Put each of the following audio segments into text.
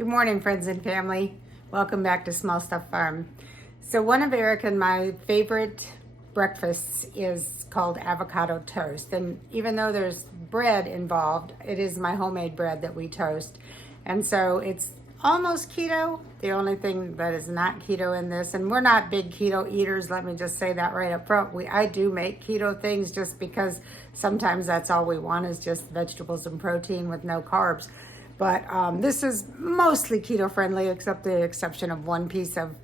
Good morning, friends and family. Welcome back to Small Stuff Farm. So one of Eric and my favorite breakfasts is called avocado toast. And even though there's bread involved, it is my homemade bread that we toast. And so it's almost keto. The only thing that is not keto in this, and we're not big keto eaters, let me just say that right up front. I do make keto things just because sometimes that's all we want is just vegetables and protein with no carbs. But this is mostly keto friendly, except the exception of one piece of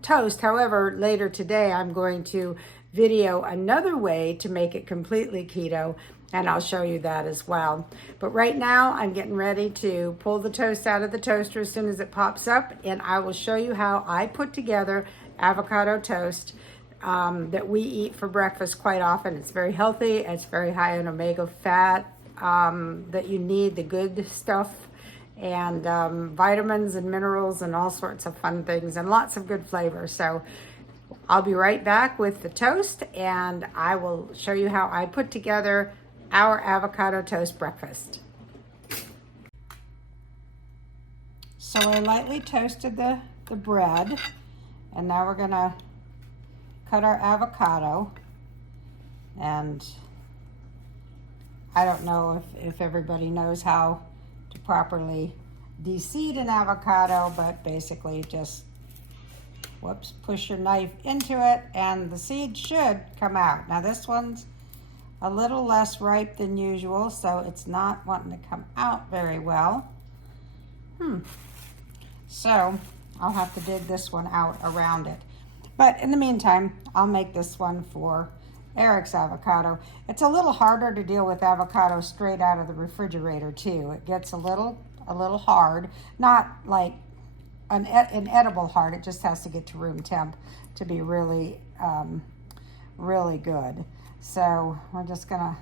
toast. However, later today, I'm going to video another way to make it completely keto, and I'll show you that as well. But right now, I'm getting ready to pull the toast out of the toaster as soon as it pops up, and I will show you how I put together avocado toast that we eat for breakfast quite often. It's very healthy. It's very high in omega fat that you need, the good stuff, and vitamins and minerals and all sorts of fun things and lots of good flavor. So I'll be right back with the toast, and I will show you how I put together our avocado toast breakfast. So I lightly toasted the bread, and now we're gonna cut our avocado. And I don't know if everybody knows how to properly de-seed an avocado, but basically just, push your knife into it and the seed should come out. Now this one's a little less ripe than usual, so it's not wanting to come out very well. So I'll have to dig this one out around it. But in the meantime, I'll make this one for Eric's avocado. It's a little harder to deal with avocado straight out of the refrigerator too. It gets a little hard, not like an edible hard. It just has to get to room temp to be really, really good. So we're just gonna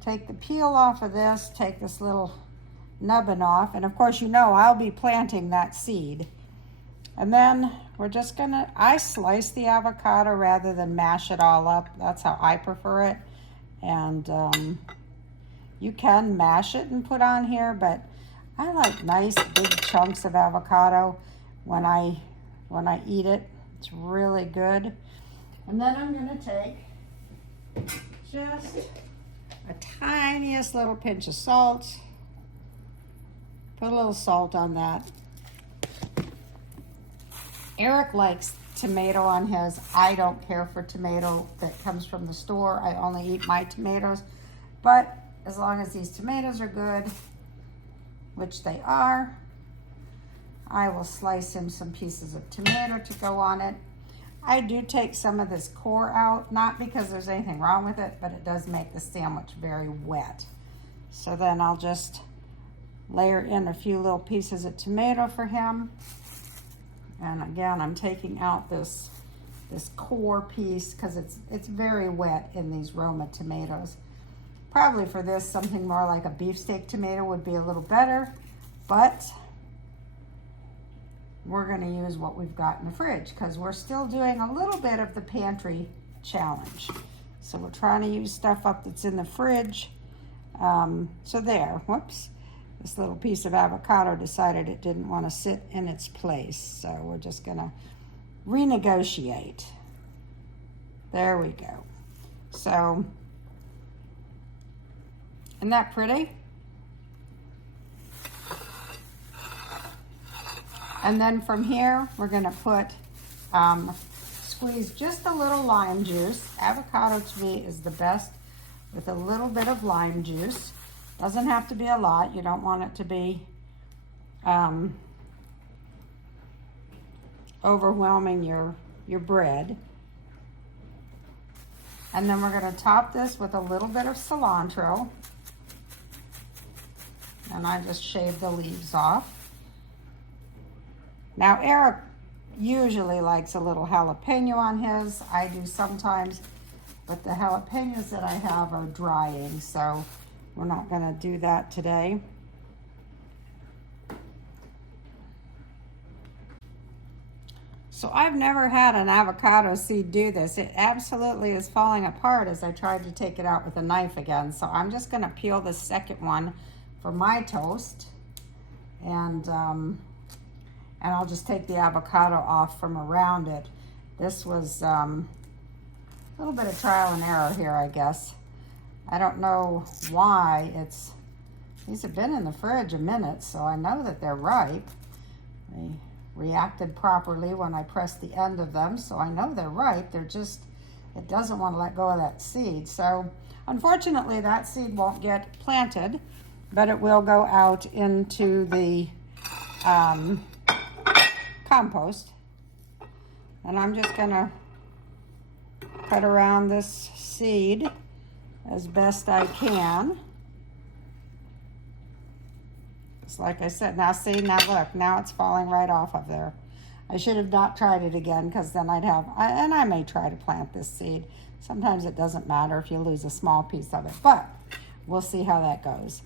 take the peel off of this, take this little nubbin off, and of course you know I'll be planting that seed. And then we're just gonna, I slice the avocado rather than mash it all up. That's how I prefer it. And you can mash it and put on here, but I like nice big chunks of avocado when I eat it. It's really good. And then I'm gonna take just a tiniest little pinch of salt. Put a little salt on that. Eric likes tomato on his. I don't care for tomato that comes from the store. I only eat my tomatoes. But as long as these tomatoes are good, which they are, I will slice him some pieces of tomato to go on it. I do take some of this core out, not because there's anything wrong with it, but it does make the sandwich very wet. So then I'll just layer in a few little pieces of tomato for him. And again, I'm taking out this core piece because it's very wet in these Roma tomatoes. Probably for this, something more like a beefsteak tomato would be a little better, but we're gonna use what we've got in the fridge because we're still doing a little bit of the pantry challenge. So we're trying to use stuff up that's in the fridge. So there, whoops. This little piece of avocado decided it didn't want to sit in its place. So we're just gonna renegotiate. There we go. So, isn't that pretty? And then from here, we're gonna put, squeeze just a little lime juice. Avocado to me is the best with a little bit of lime juice. Doesn't have to be a lot. You don't want it to be overwhelming your bread. And then we're gonna top this with a little bit of cilantro. And I just shave the leaves off. Now Eric usually likes a little jalapeno on his. I do sometimes, but the jalapenos that I have are drying, so we're not gonna do that today. So I've never had an avocado seed do this. It absolutely is falling apart as I tried to take it out with a knife again. So I'm just gonna peel the second one for my toast. and I'll just take the avocado off from around it. This was a little bit of trial and error here, I guess. I don't know why these have been in the fridge a minute, so I know that they're ripe. They reacted properly when I pressed the end of them, so I know they're ripe. It doesn't want to let go of that seed. So unfortunately, that seed won't get planted, but it will go out into the compost. And I'm just gonna cut around this seed as best I can. Just like I said. Now see, now look, now it's falling right off of there. I should have not tried it again, because then and I may try to plant this seed. Sometimes it doesn't matter if you lose a small piece of it, but we'll see how that goes.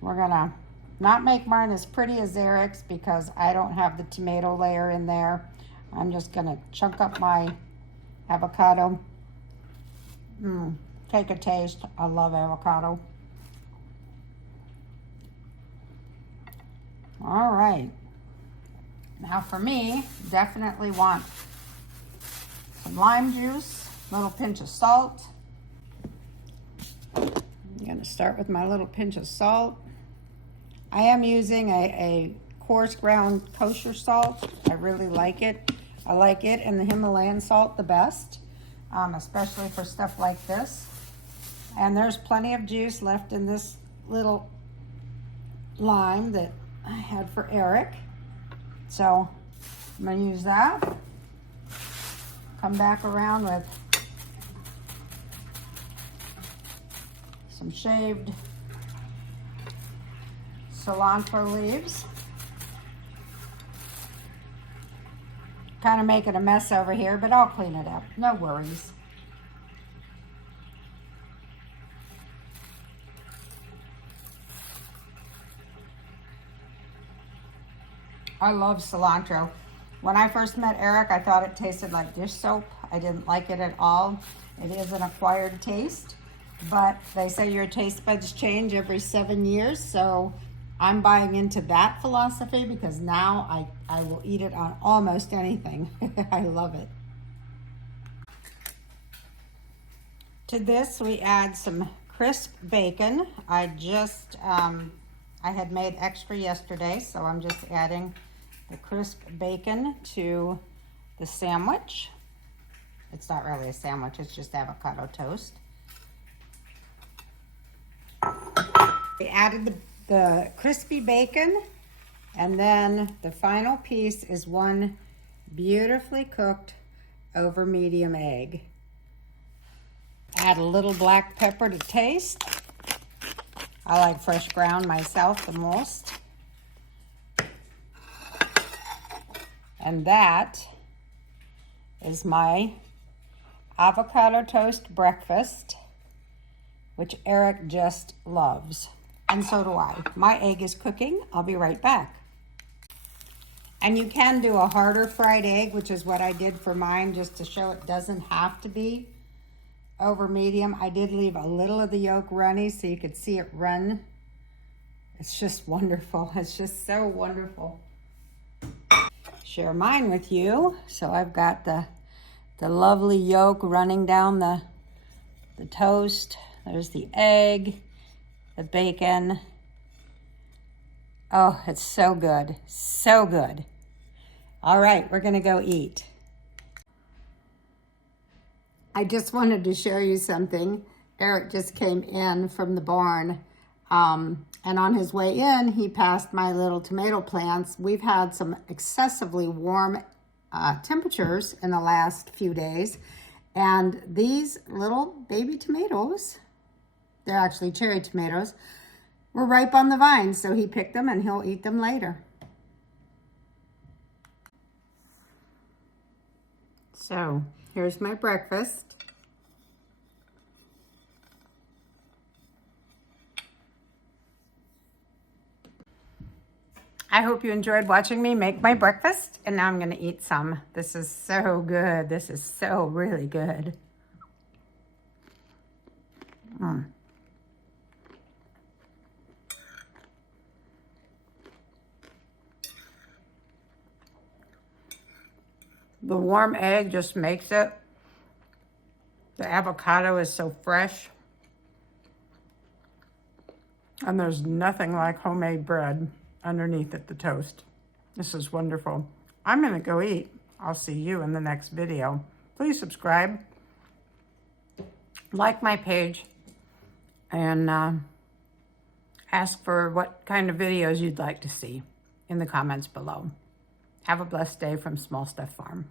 We're gonna not make mine as pretty as Eric's because I don't have the tomato layer in there. I'm just gonna chunk up my avocado. Take a taste. I love avocado. All right. Now for me, definitely want some lime juice, a little pinch of salt. I'm gonna start with my little pinch of salt. I am using a coarse ground kosher salt. I really like it. I like it and the Himalayan salt the best, especially for stuff like this. And there's plenty of juice left in this little lime that I had for Eric. So I'm gonna use that. Come back around with some shaved cilantro leaves. Kind of making a mess over here, but I'll clean it up. No worries. I love cilantro. When I first met Eric, I thought it tasted like dish soap. I didn't like it at all. It is an acquired taste, but they say your taste buds change every 7 years, so I'm buying into that philosophy because now I will eat it on almost anything. I love it. To this, we add some crisp bacon. I had made extra yesterday, so I'm just adding the crisp bacon to the sandwich. It's not really a sandwich, it's just avocado toast. We added the crispy bacon, and then the final piece is one beautifully cooked over medium egg. Add a little black pepper to taste. I like fresh ground myself the most. And that is my avocado toast breakfast, which Eric just loves. And so do I. My egg is cooking. I'll be right back. And you can do a harder fried egg, which is what I did for mine, just to show it doesn't have to be over medium. I did leave a little of the yolk runny so you could see it run. It's just wonderful. It's just so wonderful. Share mine with you. So I've got the lovely yolk running down the toast. There's the egg, the bacon. Oh, it's so good. So good. All right, we're gonna go eat. I just wanted to show you something. Eric just came in from the barn, and on his way in, he passed my little tomato plants. We've had some excessively warm temperatures in the last few days, and these little baby tomatoes, they're actually cherry tomatoes, were ripe on the vine, so he picked them and he'll eat them later. So here's my breakfast. I hope you enjoyed watching me make my breakfast, and now I'm going to eat some. This is so good. This is so really good. The warm egg just makes it. The avocado is so fresh. And there's nothing like homemade bread underneath at the toast. This is wonderful. I'm gonna go eat. I'll see you in the next video. Please subscribe, like my page, and ask for what kind of videos you'd like to see in the comments below. Have a blessed day from Small Stuff Farm.